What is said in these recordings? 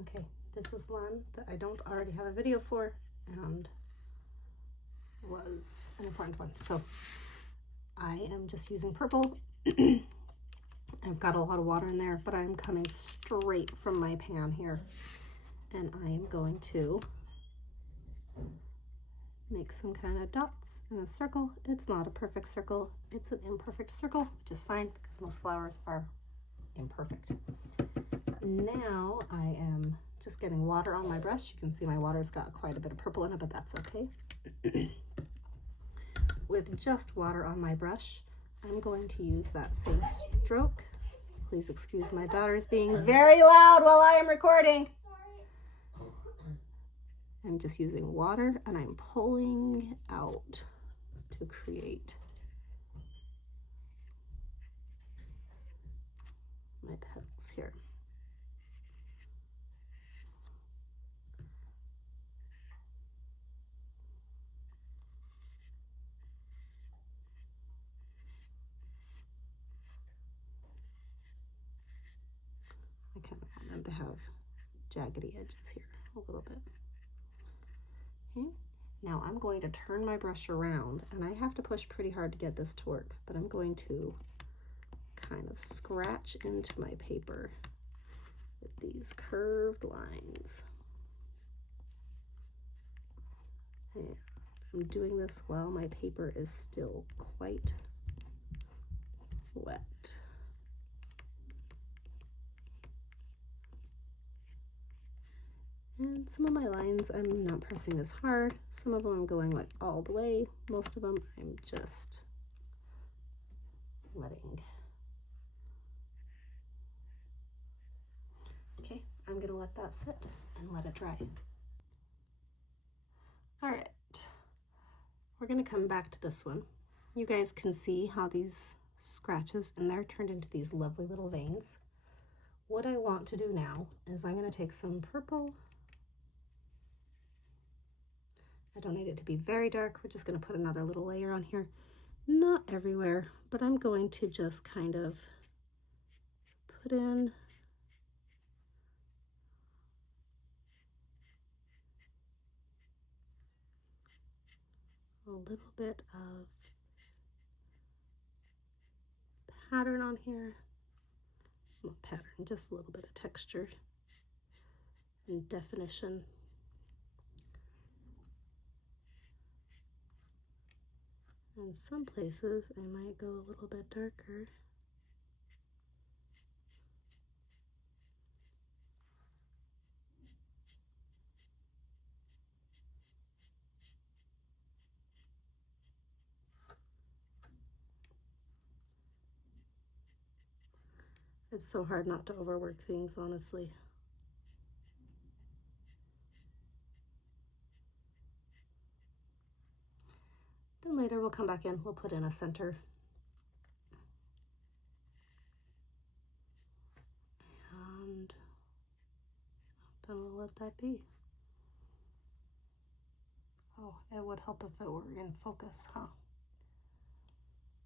Okay, this is one that I don't already have a video for and was an important one. So I am just using purple. I've got a lot of water in there, but I'm coming straight from my pan here. And I am going to make some kind of dots in a circle. It's not a perfect circle. It's an imperfect circle, which is fine because most flowers are imperfect. Now I am just getting water on my brush. You can see my water's got quite a bit of purple in it, but that's okay. With just water on my brush, I'm going to use that same stroke. Please excuse my daughters being very loud while I am recording. I'm just using water and I'm pulling out to create my petals here. I kind of want them to have jaggedy edges here a little bit. Okay, now I'm going to turn my brush around, and I have to push pretty hard to get this to work, but I'm going to kind of scratch into my paper with these curved lines. And I'm doing this while my paper is still quite wet. And some of my lines I'm not pressing as hard. Some of them I'm going like all the way. Most of them I'm just letting. Okay, I'm gonna let that sit and let it dry. All right, we're gonna come back to this one. You guys can see how these scratches in there turned into these lovely little veins. What I want to do now is I'm gonna take some purple. I don't need it to be very dark. We're just going to put another little layer on here. Not everywhere, but I'm going to just kind of put in a little bit of pattern on here. Not pattern, just a little bit of texture and definition. In some places, I might go a little bit darker. It's so hard not to overwork things, honestly. Then later we'll come back in, we'll put in a center. And then we'll let that be. Oh, it would help if it were in focus, huh?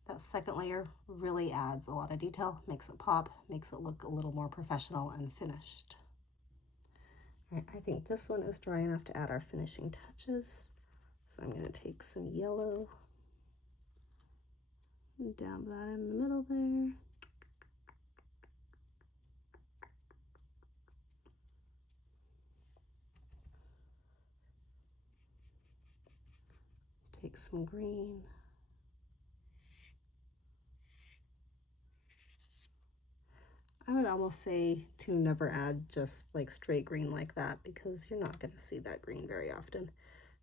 That second layer really adds a lot of detail, makes it pop, makes it look a little more professional and finished. All right, I think this one is dry enough to add our finishing touches. So I'm going to take some yellow and dab that in the middle there. Take some green. I would almost say to never add just like straight green like that because you're not going to see that green very often.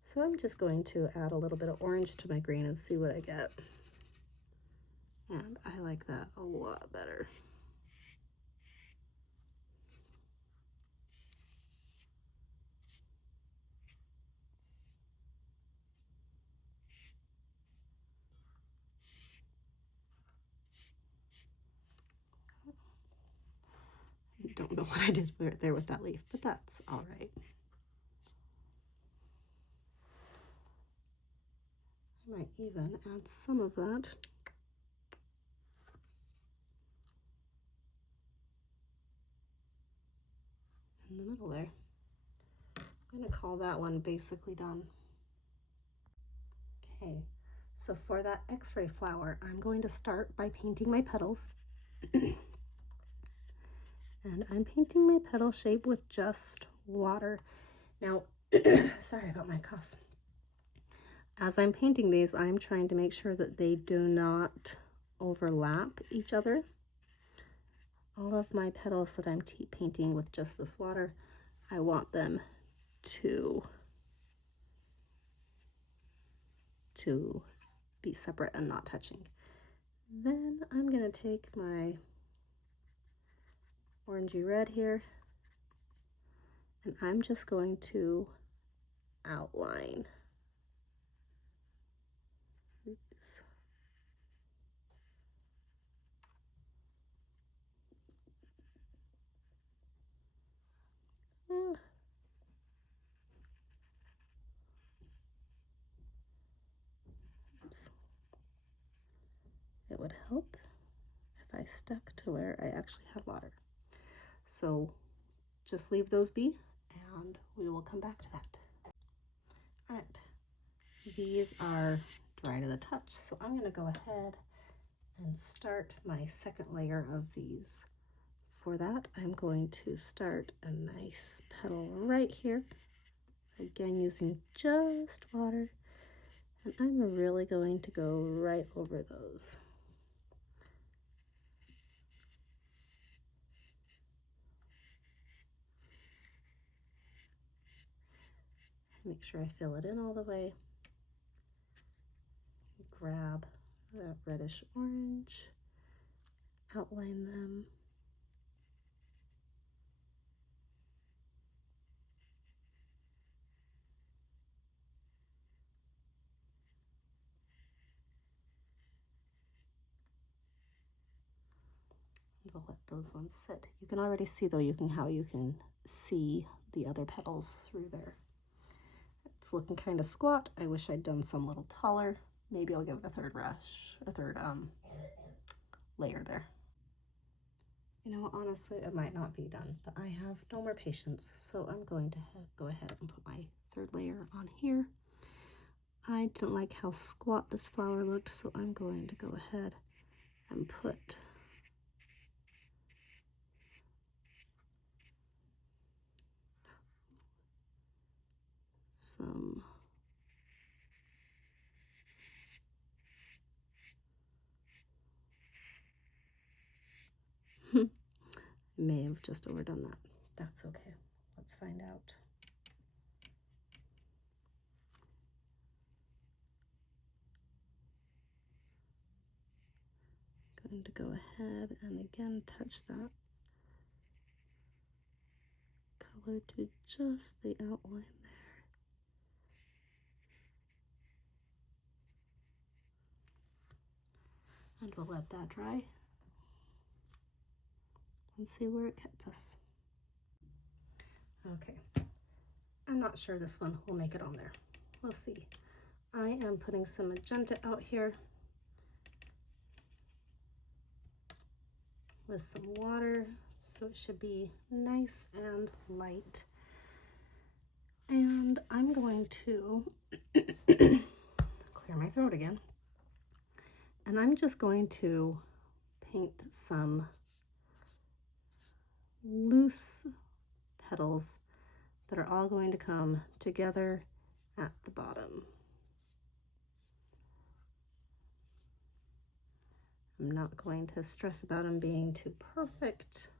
So I'm just going to add a little bit of orange to my green and see what I get. And I like that a lot better. Don't know what I did there with that leaf, but that's all right. I might even add some of that. in the middle there. I'm gonna call that one basically done. Okay, so for that X-ray flower, I'm going to start by painting my petals. And I'm painting my petal shape with just water. Now, sorry about my cough. As I'm painting these, I'm trying to make sure that they do not overlap each other. All of my petals that I'm painting with just this water, I want them to be separate and not touching. Then I'm gonna take my orangey red here, and I'm just going to outline these. Oops. It would help if I stuck to where I actually had water. So just leave those be, and we will come back to that. All right, these are dry to the touch, so I'm gonna go ahead and start my second layer of these. For that, I'm going to start a nice petal right here, again using just water, and I'm really going to go right over those. Make sure I fill it in all the way. Grab that reddish orange, outline them. And we'll let those ones sit. You can already see though, how you can see the other petals through there. It's looking kind of squat. I wish I'd done some a little taller. Maybe I'll give it a third layer there. You know, honestly, it might not be done, but I have no more patience, so I'm going to go ahead and put my third layer on here. I didn't like how squat this flower looked, so I'm going to go ahead and put some I may have just overdone that. That's okay. Let's find out. Going to go ahead and again touch that color to just the outline there. And we'll let that dry and see where it gets us. Okay, I'm not sure this one will make it on there. We'll see. I am putting some magenta out here with some water, so it should be nice and light. And I'm going to clear my throat again. And I'm just going to paint some loose petals that are all going to come together at the bottom. I'm not going to stress about them being too perfect.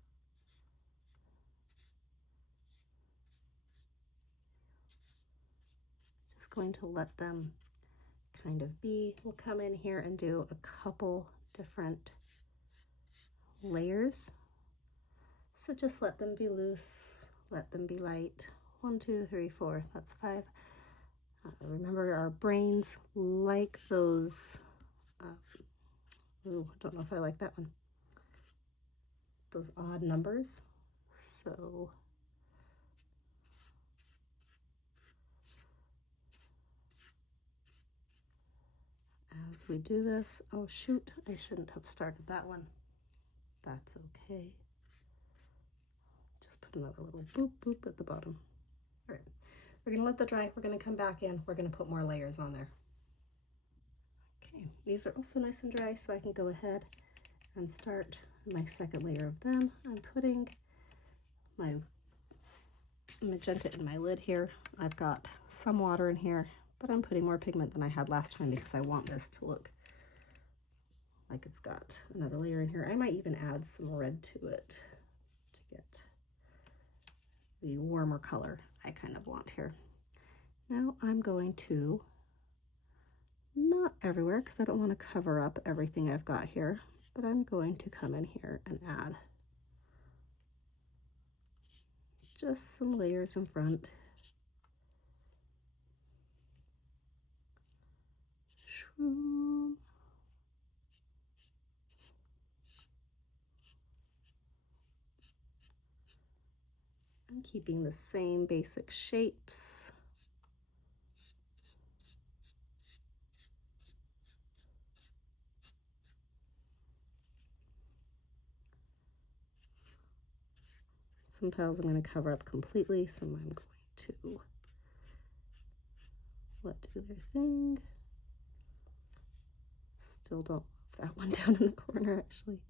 Just going to let them kind of be. We'll come in here and do a couple different layers. So just let them be loose, let them be light. 1, 2, 3, 4, that's 5. Remember, our brains like those, ooh, I don't know if I like that one, those odd numbers. So as we do this, oh shoot, I shouldn't have started that one. That's okay. Just put another little boop boop at the bottom. All right, we're gonna let that dry. We're gonna come back in. We're gonna put more layers on there. Okay, these are also nice and dry, so I can go ahead and start my second layer of them. I'm putting my magenta in my lid here. I've got some water in here, but I'm putting more pigment than I had last time because I want this to look like it's got another layer in here. I might even add some red to it to get the warmer color I kind of want here. Now I'm going to, not everywhere because I don't want to cover up everything I've got here, but I'm going to come in here and add just some layers in front. Shroom. I'm keeping the same basic shapes. Some petals I'm going to cover up completely, some I'm going to let do their thing. Still don't love that one down in the corner, actually.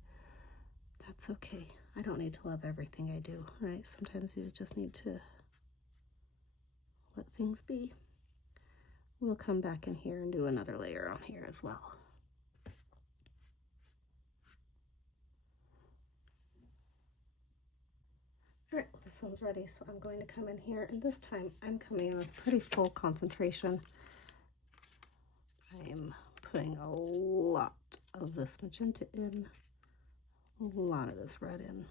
That's okay. I don't need to love everything I do, right? Sometimes you just need to let things be. We'll come back in here and do another layer on here as well. All right, well, this one's ready, so I'm going to come in here, and this time I'm coming in with pretty full concentration. I'm putting a lot of this magenta in, a lot of this red in.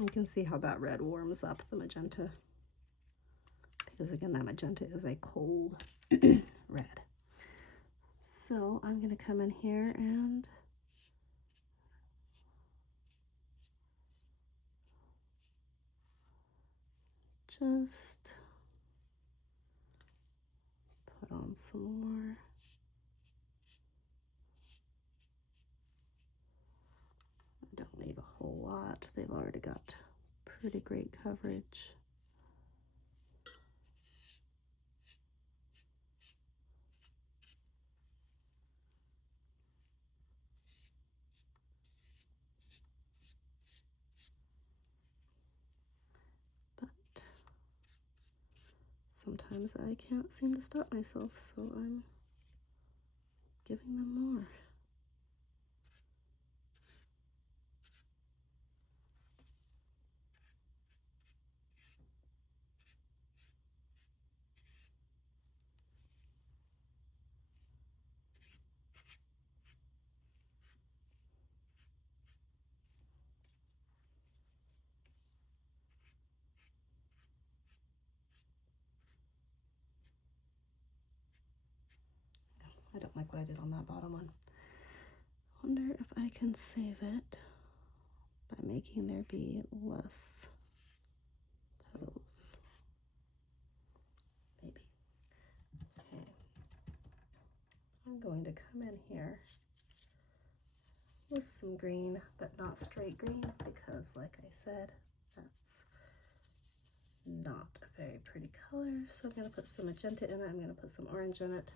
You can see how that red warms up the magenta, because again, that magenta is a cold red. So I'm going to come in here and just put on some more. I don't need a whole lot. They've already got pretty great coverage. But sometimes I can't seem to stop myself, so I'm giving them more. I don't like what I did on that bottom one. Wonder if I can save it by making there be less petals. Maybe. Okay. I'm going to come in here with some green, but not straight green, because like I said, that's not a very pretty color. So I'm going to put some magenta in it. I'm going to put some orange in it.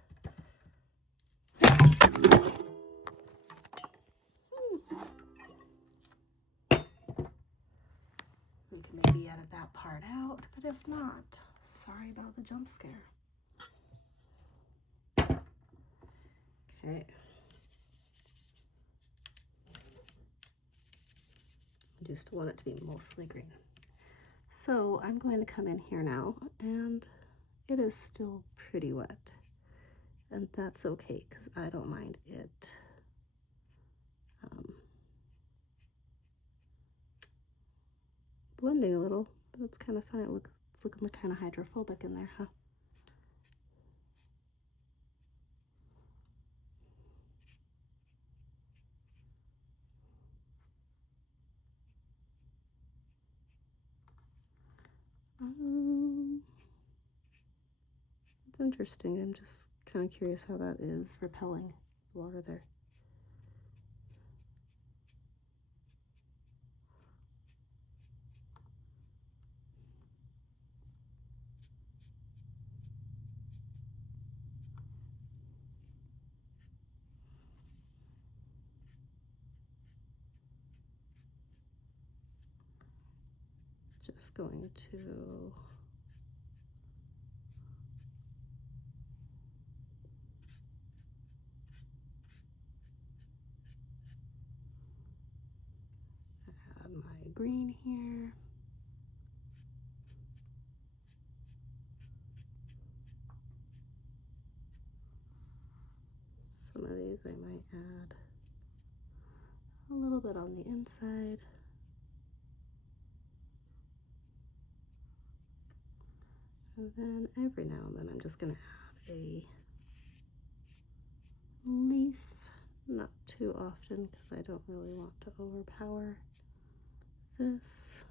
We can maybe edit that part out, but if not, sorry about the jump scare. Okay. I do still want it to be mostly green. So I'm going to come in here now, and it is still pretty wet. And that's okay, because I don't mind it blending a little, but it's kind of fun. It's looking kind of hydrophobic in there, huh? It's interesting. I'm just kind of curious how that is repelling the water there. Just going to add my green here. Some of these I might add a little bit on the inside. And then every now and then I'm just going to add a leaf, not too often because I don't really want to overpower this.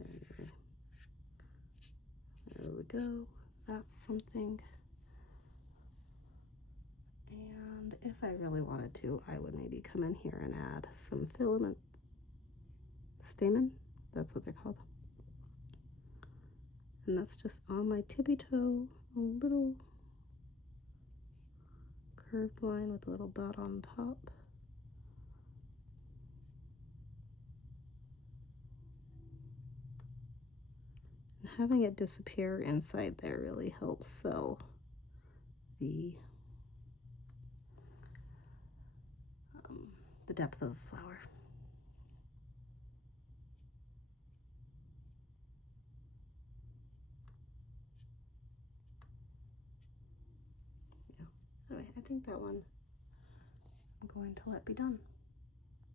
Anyway, there we go. That's something. And if I really wanted to, I would maybe come in here and add some filament stamen. That's what they're called. And that's just on my tippy toe, a little curved line with a little dot on top. And having it disappear inside there really helps sell the depth of the flower. Yeah. Anyway, I think that one I'm going to let be done.